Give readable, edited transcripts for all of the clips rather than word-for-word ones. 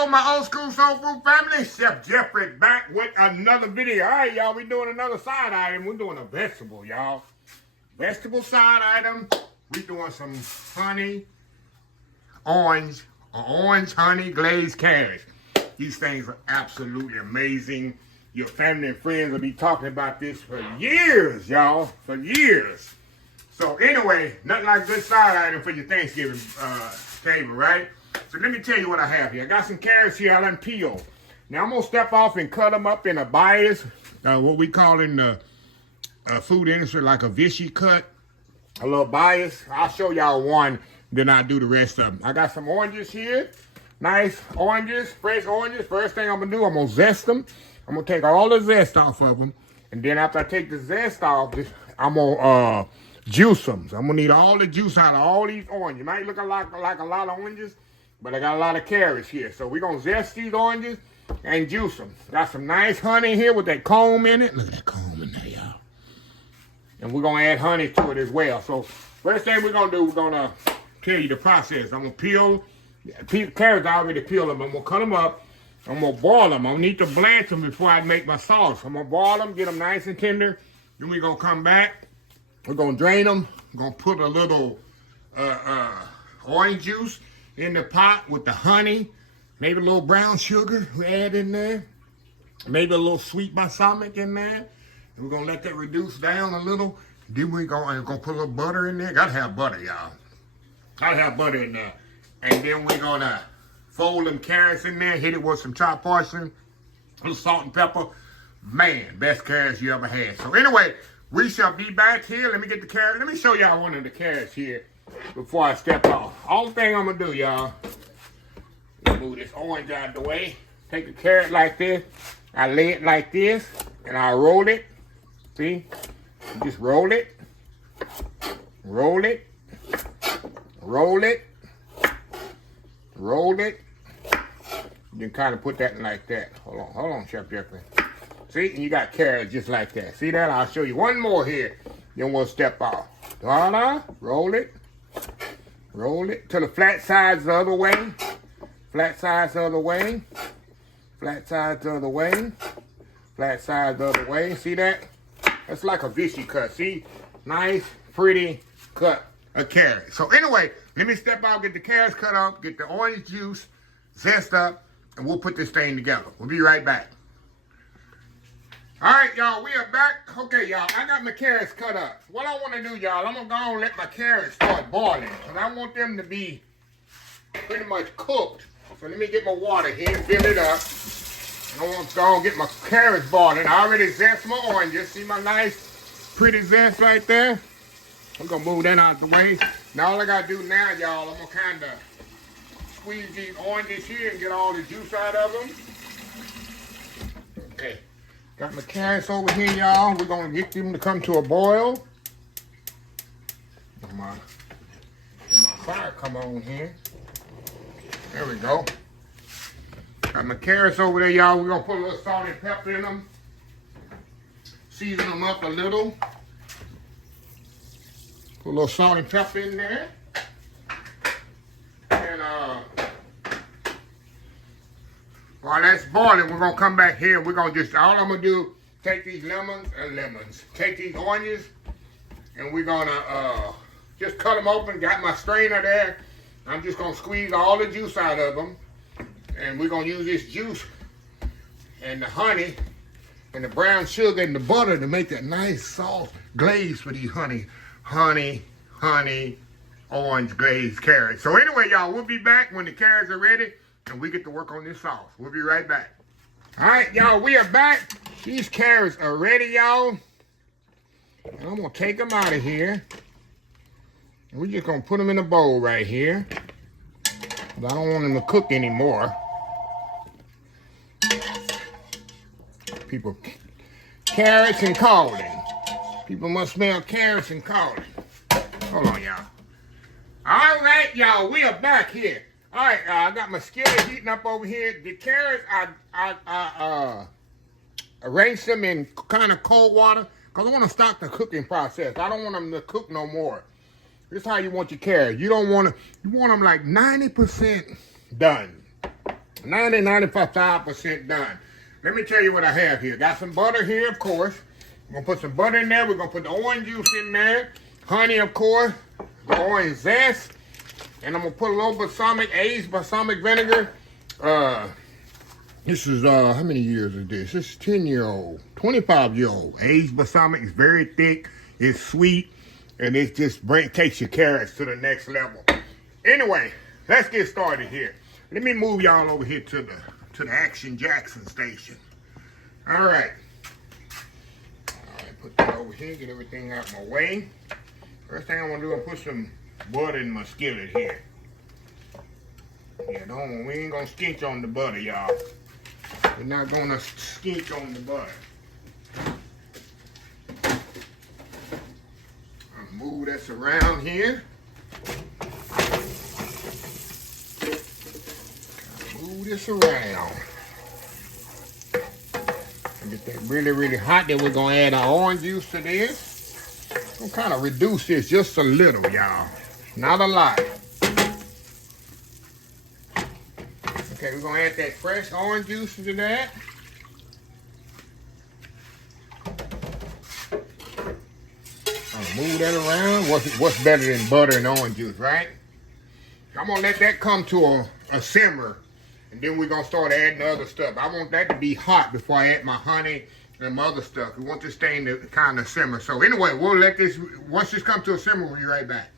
Hello, my old school soul food family. Chef Jeffrey back with another video. All right, y'all, we doing another side item. We're doing a vegetable, y'all. Vegetable side item. We doing some honey, orange honey glazed carrots. These things are absolutely amazing. Your family and friends will be talking about this for years, y'all, for years. So anyway, nothing like a good side item for your Thanksgiving table, right? So let me tell you what I have here. I got some carrots here I done peeled. Now I'm gonna step off and cut them up in a bias, what we call in the food industry like a Vichy cut, a little bias. I'll show y'all one, then I'll do the rest of them. I got some oranges here, nice oranges, fresh oranges. First thing I'm gonna do, I'm gonna zest them. I'm gonna take all the zest off of them, and then after I take the zest off, I'm gonna juice them. So I'm gonna need all the juice out of all these oranges. It might look like a lot of oranges, but I got a lot of carrots here. So we're gonna zest these oranges and juice them. Got some nice honey here with that comb in it. Look at that comb in there, y'all. And we're gonna add honey to it as well. So first thing we're gonna do, we're gonna tell you the process. I'm gonna peel carrots. I already peeled them. I'm gonna cut them up. I'm gonna boil them. I need to blanch them before I make my sauce. I'm gonna boil them, get them nice and tender. Then we're gonna come back. We're gonna drain them. We're gonna put a little orange juice in the pot with the honey, maybe a little brown sugar we add in there, maybe a little sweet balsamic in there. And we're gonna let that reduce down a little. Then we're gonna put a little butter in there. Gotta have butter, y'all. Gotta have butter in there. And then we're gonna fold them carrots in there, hit it with some chopped parsley, a little salt and pepper. Man, best carrots you ever had. So anyway, we shall be back here. Let me get the carrot. Let me show y'all one of the carrots here before I step off. All the thing I'm gonna do, y'all, move this orange out of the way. Take the carrot like this. I lay it like this, and I roll it. See? You just roll it. Roll it. Roll it. Roll it. Then kind of put that like that. Hold on, Chef Jeffrey. See, and you got carrots just like that. See that? I'll show you one more here. Then we'll step off. Roll it. Roll it to the flat sides the other way. Flat sides the other way. Flat sides the other way. Flat sides the other way. See that? That's like a Vichy cut. See? Nice, pretty cut of carrot. So anyway, let me step out, get the carrots cut up, get the orange juice zest up, and we'll put this thing together. We'll be right back. All right, y'all, we are back. Okay, y'all, I got my carrots cut up. What I want to do, y'all, I'm going to go and let my carrots start boiling. Because I want them to be pretty much cooked. So let me get my water here, fill it up. I want to go and get my carrots boiling. I already zest my oranges. See my nice, pretty zest right there? I'm going to move that out the way. Now all I got to do now, y'all, I'm going to kind of squeeze these oranges here and get all the juice out of them. Okay. Got my carrots over here, y'all. We're going to get them to come to a boil. Get my fire come on here. There we go. Got my carrots over there, y'all. We're going to put a little salt and pepper in them. Season them up a little. Put a little salt and pepper in there. And while that's boiling, we're gonna come back here. We're gonna all I'm gonna do, take these take these oranges, and we're gonna just cut them open. Got my strainer there. I'm just gonna squeeze all the juice out of them, and we're gonna use this juice and the honey and the brown sugar and the butter to make that nice soft glaze for these honey, orange glazed carrots. So anyway, y'all, we'll be back when the carrots are ready and we get to work on this sauce. We'll be right back. All right, y'all, we are back. These carrots are ready, y'all. And I'm gonna take them out of here. And we're just gonna put them in a bowl right here. I don't want them to cook anymore. People, carrots and calling. People must smell carrots and calling. Hold on, y'all. All right, y'all, we are back here. All right, I got my skillet heating up over here. The carrots, I arranged them in kind of cold water because I want to start the cooking process. I don't want them to cook no more. This is how you want your carrots. You don't want to, you want them like 90% done. 95% done. Let me tell you what I have here. Got some butter here, of course. I'm gonna put some butter in there. We're gonna put the orange juice in there. Honey, of course. The orange zest. And I'm gonna put a little balsamic, aged balsamic vinegar. This is, how many years is this? This is 10-year-old, 25-year-old. Aged balsamic is very thick, it's sweet, and it just takes your carrots to the next level. Anyway, let's get started here. Let me move y'all over here to the Action Jackson station. All right. Put that over here, get everything out of my way. First thing I want to do is put some butter in my skillet here. Yeah, we ain't gonna skinch on the butter, y'all. We're not gonna skinch on the butter. I'll move this around here. Move this around. Get that really, really hot. Then we're gonna add our orange juice to this. I'm gonna kind of reduce this just a little, y'all. Not a lot. Okay, we're gonna add that fresh orange juice to that. I'll move that around. What's better than butter and orange juice, right? I'm gonna let that come to a simmer. And then we're going to start adding the other stuff. I want that to be hot before I add my honey and my other stuff. We want this thing to kind of simmer. So anyway, we'll let this, once this comes to a simmer, we'll be right back.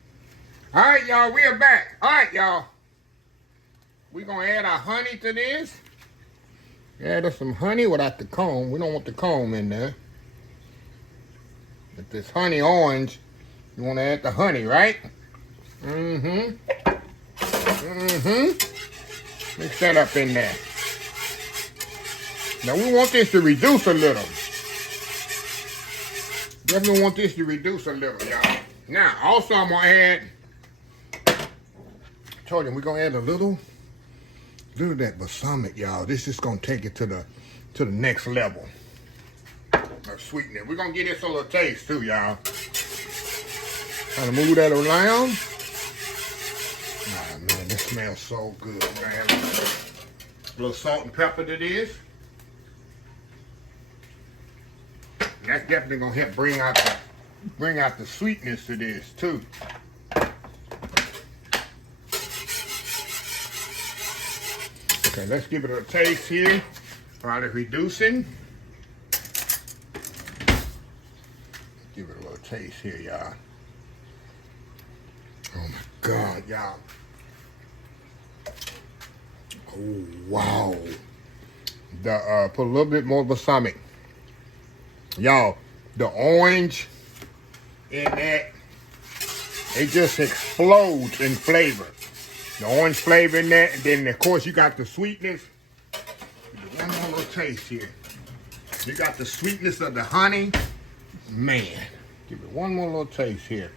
All right, y'all, we are back. All right, y'all. We're going to add our honey to this. Add us some honey without the comb. We don't want the comb in there. If this honey orange, you want to add the honey, right? Mm-hmm. Mm-hmm. Mix that up in there. Now we want this to reduce a little. Definitely want this to reduce a little, y'all. Now, also I'm gonna add, I told you, we're gonna add a little of that balsamic, y'all. This is gonna take it to the next level of sweetness. We're gonna get this a little taste too, y'all. Kind of move that around. Ah, man, this smells so good. We're gonna add a little salt and pepper to this. And that's definitely gonna help bring out the sweetness to this too. Okay, let's give it a taste here. Probably reducing. Give it a little taste here, y'all. Oh my God, y'all. Oh, wow. Put a little bit more balsamic. Y'all, the orange in that, it just explodes in flavor. The orange flavor in that, and then of course you got the sweetness. One more little taste here. You got the sweetness of the honey. Man, give it one more little taste here.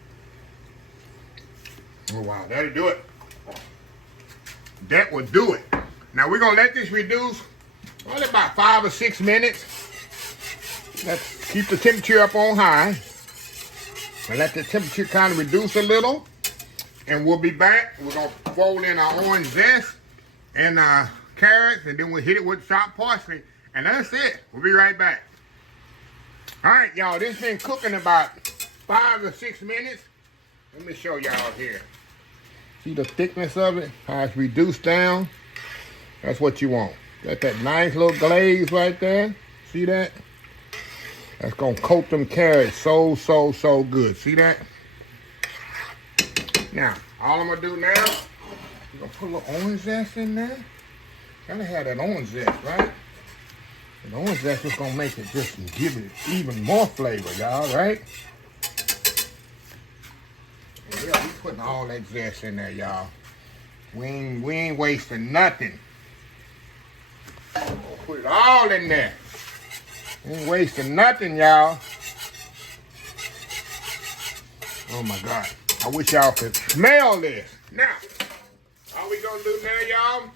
Oh wow, that'll do it. That will do it. Now we're gonna let this reduce only about 5 or 6 minutes. Let's keep the temperature up on high. And let the temperature kind of reduce a little. And we'll be back. We're gonna fold in our orange zest and carrots, and then we'll hit it with chopped parsley. And that's it. We'll be right back. All right, y'all, this been cooking about 5 or 6 minutes. Let me show y'all here. See the thickness of it? How it's reduced down? That's what you want. Got that nice little glaze right there. See that? That's gonna coat them carrots so good. See that? Now, all I'm gonna do now, I'm gonna put a little orange zest in there. Gotta have that orange zest, right? And the orange zest is gonna make it just give it even more flavor, y'all, right? And yeah, we putting all that zest in there, y'all. We ain't wasting nothing. We'll put it all in there. We ain't wasting nothing, y'all. Oh my God. I wish y'all could smell this. Now, all we gonna do now, y'all,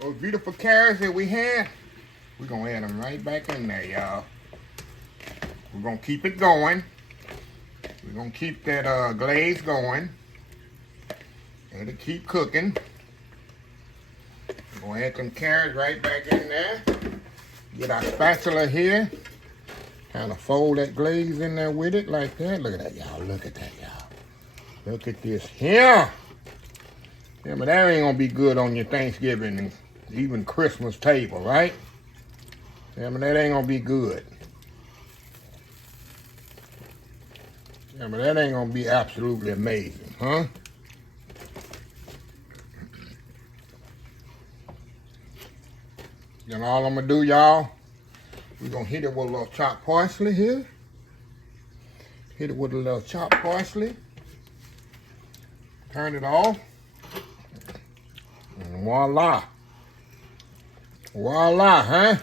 those beautiful carrots that we had, we're gonna add them right back in there, y'all. We're gonna keep it going. We're gonna keep that glaze going. And to keep cooking. We're gonna add them carrots right back in there. Get our spatula here. Kind of fold that glaze in there with it like that. Look at that, y'all. Look at that, y'all. Look at this here. Yeah, but that ain't gonna be good on your Thanksgiving and even Christmas table, right? Yeah, but that ain't gonna be good. Yeah, but that ain't gonna be absolutely amazing, huh? Then all I'm gonna do, y'all, we're gonna hit it with a little chopped parsley here. Hit it with a little chopped parsley. Turn it off. And voila. Voila, huh?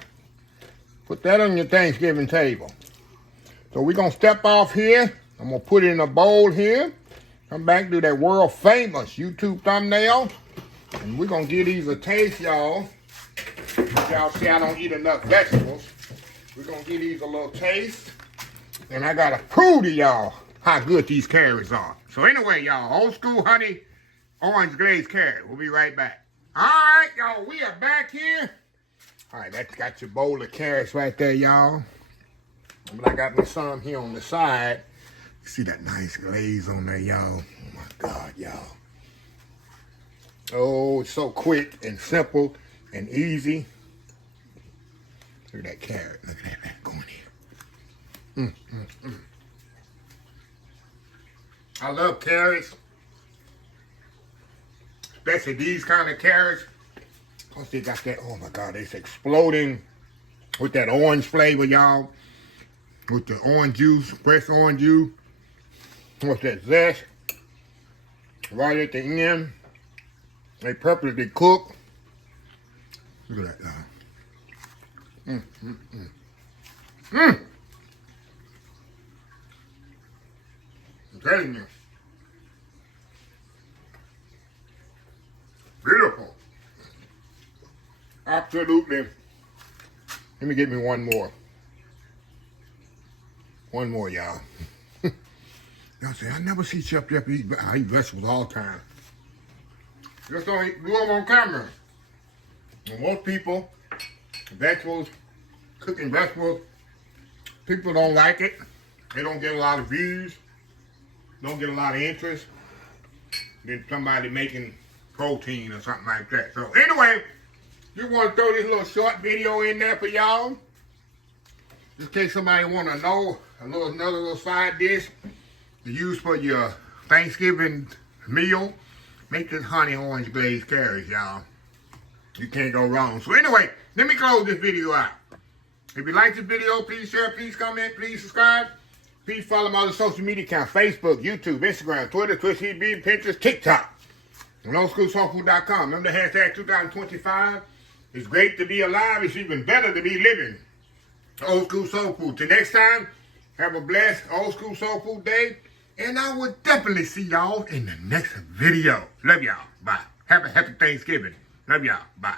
Put that on your Thanksgiving table. So we're gonna step off here. I'm gonna put it in a bowl here. Come back, do that world famous YouTube thumbnail. And we're gonna give these a taste, y'all. Y'all see I don't eat enough vegetables. We're gonna give these a little taste. And I gotta prove to y'all how good these carrots are. So anyway, y'all, old school honey, orange glazed carrot. We'll be right back. All right, y'all, we are back here. All right, that's got your bowl of carrots right there, y'all. But I got me some here on the side. You see that nice glaze on there, y'all? Oh my God, y'all. Oh, it's so quick and simple and easy. Look at that carrot. Look at that going here. I love carrots. Especially these kind of carrots. Plus they got that, oh my God, it's exploding with that orange flavor, y'all. With the orange juice, fresh orange juice. With that zest. Right at the end. They purposely cook. Look at that, y'all. I'm telling you. Beautiful. Absolutely. Let me get me one more. One more, y'all. Y'all say, I never see Chef Jeff eat. I eat vegetables all the time. Just don't do them on camera. And most people, vegetables, cooking vegetables, people don't like it. They don't get a lot of views. Don't get a lot of interest. Then somebody making protein or something like that. So anyway, just want to throw this little short video in there for y'all. Just in case somebody want to know another little side dish to use for your Thanksgiving meal. Make this honey orange glazed carrots, y'all. You can't go wrong. So anyway, let me close this video out. If you like this video, please share, please comment, please subscribe. Please follow my other social media accounts: Facebook, YouTube, Instagram, Twitter, Twitch, TV, Pinterest, TikTok. And oldschoolsoulfood.com. Remember the hashtag 2025? It's great to be alive. It's even better to be living. Old School Soul Food. Till next time, have a blessed Old School Soul Food day. And I will definitely see y'all in the next video. Love y'all. Bye. Have a happy Thanksgiving. Love y'all. Bye.